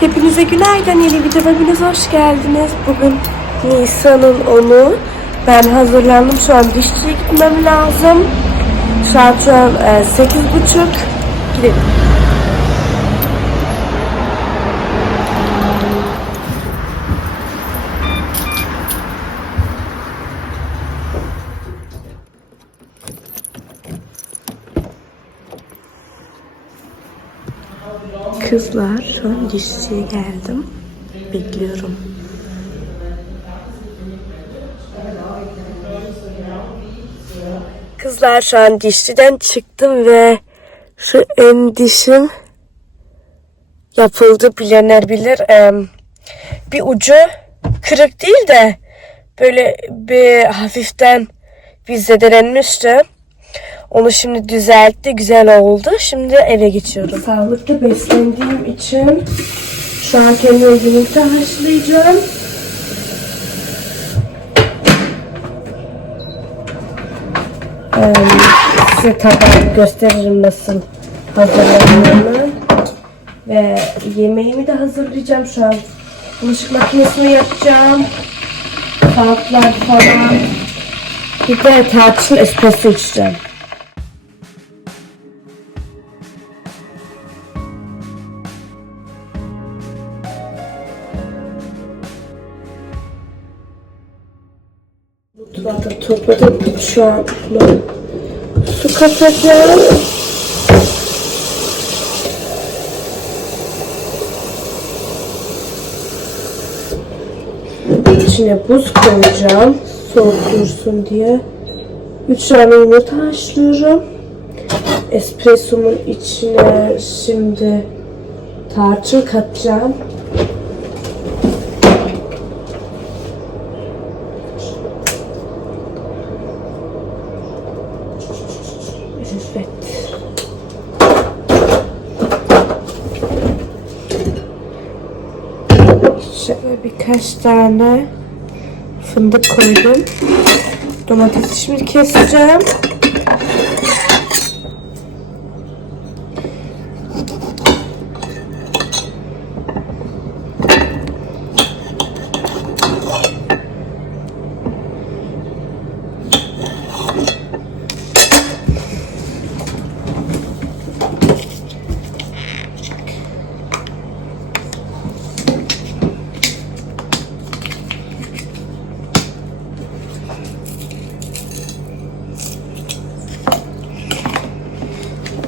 Hepinize günaydın. Yeni videoma hoş geldiniz. Bugün Nisan'ın 10'u. Ben hazırlandım. Şu an dişçiye gitmem lazım. Saat şu an e, 8.30. Gidelim. Kızlar şu an dişçiye geldim. Bekliyorum. Kızlar şu an dişçiden çıktım ve şu ön dişim yapıldı bilenler bilir. Bir ucu kırık değil de böyle bir hafiften bir zedelenmişti. Onu şimdi düzeltti. Güzel oldu. Şimdi eve geçiyorum. Sağlıklı beslendiğim için şu an kendime yumurta haşlayacağım. Ee, size tabağı gösteririm nasıl hazırlandığını. Ve yemeğimi de hazırlayacağım şu an. Bulaşık makinesine yapacağım. Saatler falan. Bir de tarçın espresso içeceğim. Da topladım. Şu an su katacağım. İçine buz koyacağım. Soğuk dursun diye. 3 tane yumurta haşlıyorum. Espressomun içine şimdi tarçın katacağım. Evet. Şöyle birkaç tane fındık koydum. Domates şimdi keseceğim.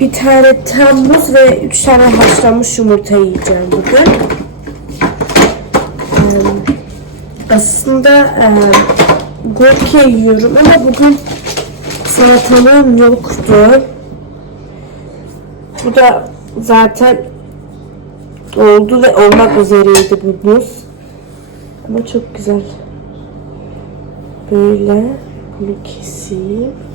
Bir tane tam muz ve üç tane haşlanmış yumurta yiyeceğim bugün. Aslında e, gurke yiyorum ama bugün salatalığım yoktu. Bu da zaten oldu ve olmak üzereydi bu muz. Ama çok güzel. Böyle bunu keseyim.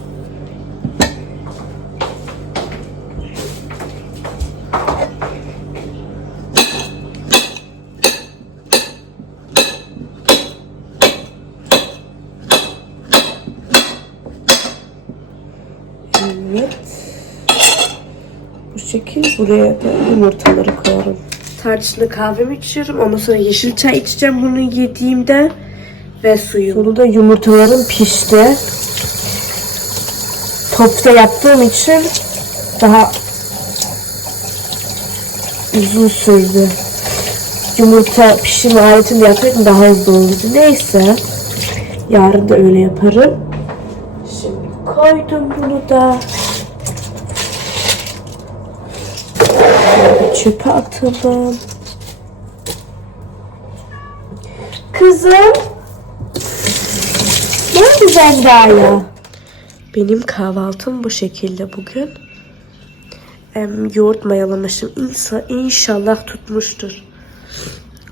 Evet. Bu şekil buraya da yumurtaları koyarım. Tarçınlı kahvemi içiyorum. Ondan sonra yeşil çay içeceğim bunu yediğimde. Ve suyu. Sonunda yumurtalarım pişti. Topta yaptığım için daha uzun sürdü. Yumurta pişirme aletini yapayım daha hızlı olurdu. Neyse. Yarın da öyle yaparım. Koydum bunu da. Çöpe atalım. Kızım. Ne güzel daha. Benim kahvaltım bu şekilde bugün. Em, yoğurt mayalamışım. İnsa, inşallah tutmuştur.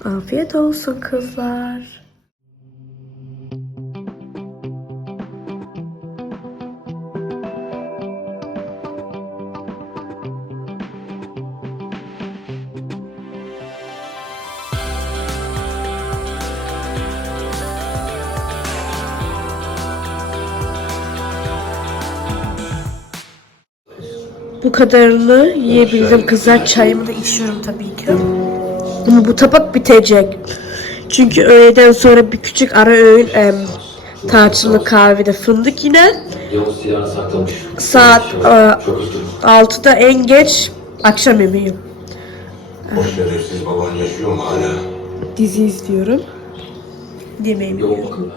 Afiyet olsun kızlar. Bu kadarını yiyebildim kızlar. Çayımı da içiyorum tabii ki. Ama bu tabak bitecek. Çünkü öğleden sonra bir küçük ara öğün em, tarçınlı kahvede fındık yine. Saat e, Çok üzgünüm. 6'da en geç akşam yemeği. O şerefsiz baban yaşıyor mu hala? Dizi izliyorum. Yemeğimi yiyorum.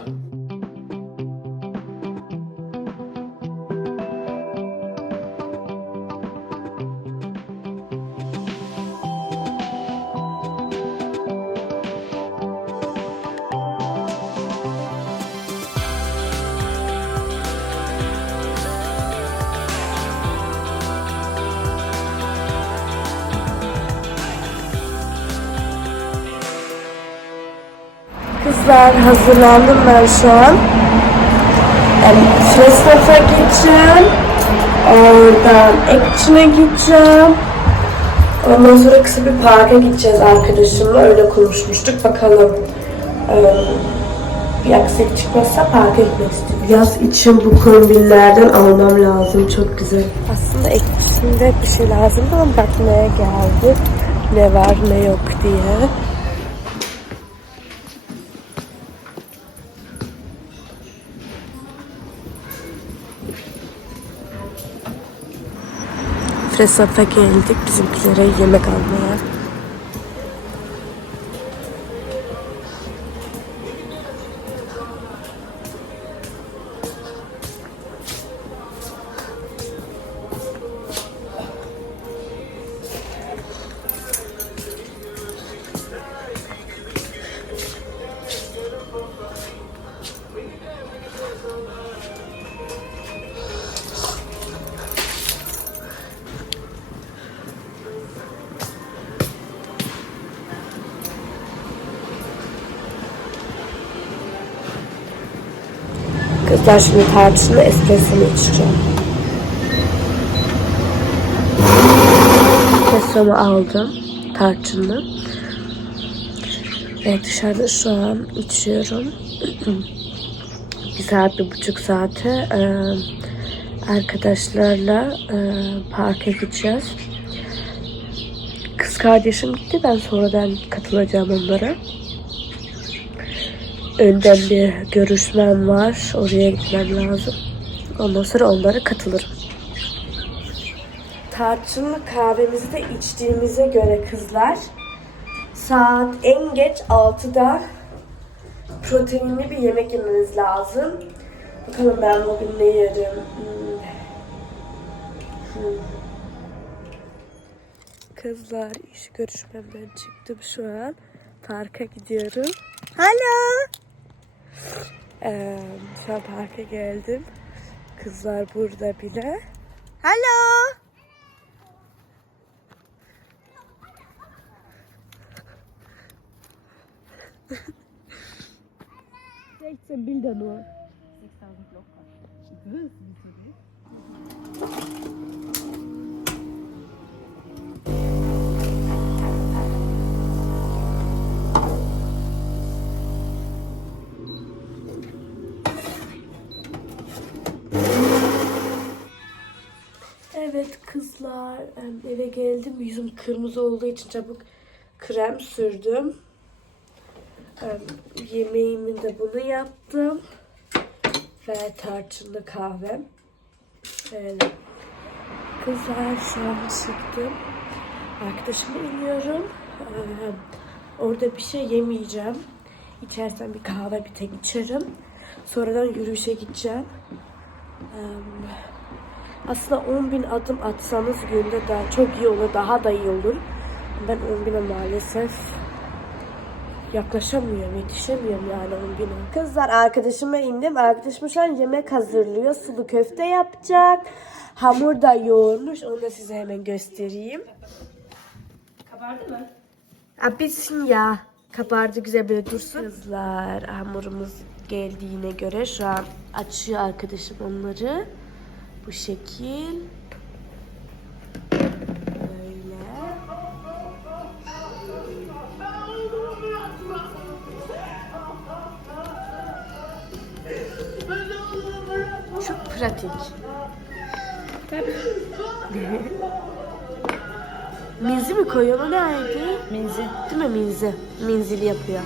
Kızlar hazırlandım ben şu an. Yani gideceğim. Oradan Action'a gideceğim. Ondan sonra kısa bir parka gideceğiz arkadaşımla. Öyle konuşmuştuk. Bakalım. Bir aksilik çıkmazsa parka gitmek istiyorum. Yaz için bu kombinlerden almam lazım. Çok güzel. Aslında Action'da bir şey lazımdı ama bakmaya geldik. Ne var ne yok diye. Fresap'a geldik bizimkilere yemek almaya. Kızlar şimdi tarçınlı espressomu içeceğim. Espressomu aldım. Tarçınlı. Ve dışarıda şu an içiyorum. bir saat, bir buçuk saate e, arkadaşlarla e, parka gideceğiz. Kız kardeşim gitti. Ben sonradan katılacağım onlara önden bir görüşmem var. Oraya gitmem lazım. Ondan sonra onlara katılırım. Tarçınlı kahvemizi de içtiğimize göre kızlar saat en geç 6'da proteinli bir yemek yememiz lazım. Bakalım ben bugün ne yerim. Hmm. Hmm. Kızlar iş görüşmemden çıktım şu an. Parka gidiyorum. Alo. Ee, şu an parka geldim. Kızlar burada bile. Alo. Sechzehn Bilder nur. Evet kızlar eve geldim yüzüm kırmızı olduğu için çabuk krem sürdüm. Em, Yemeğimi de bunu yaptım. Ve tarçınlı kahve. Öyle. Kızlar şu an çıktım. Arkadaşıma iniyorum. Orada bir şey yemeyeceğim. İçersen bir kahve bir tek içerim. Sonradan yürüyüşe gideceğim. Em, aslında 10 bin adım atsanız günde daha çok iyi olur, daha da iyi olur. Ben 10 bine maalesef yaklaşamıyorum, yetişemiyorum yani 10 bine. Kızlar arkadaşıma indim. Arkadaşım şu an yemek hazırlıyor. Sulu köfte yapacak. Hamur da yoğurmuş. Onu da size hemen göstereyim. Kabardı mı? Ha, bitsin ya. Kabardı güzel böyle dursun. Kızlar hamurumuz geldiğine göre şu an açıyor arkadaşım onları. Bu şekil. Böyle. Çok pratik. Minzi mi koyuyor? O neydi? Minzi. Değil mi minzi? Minzili yapıyor.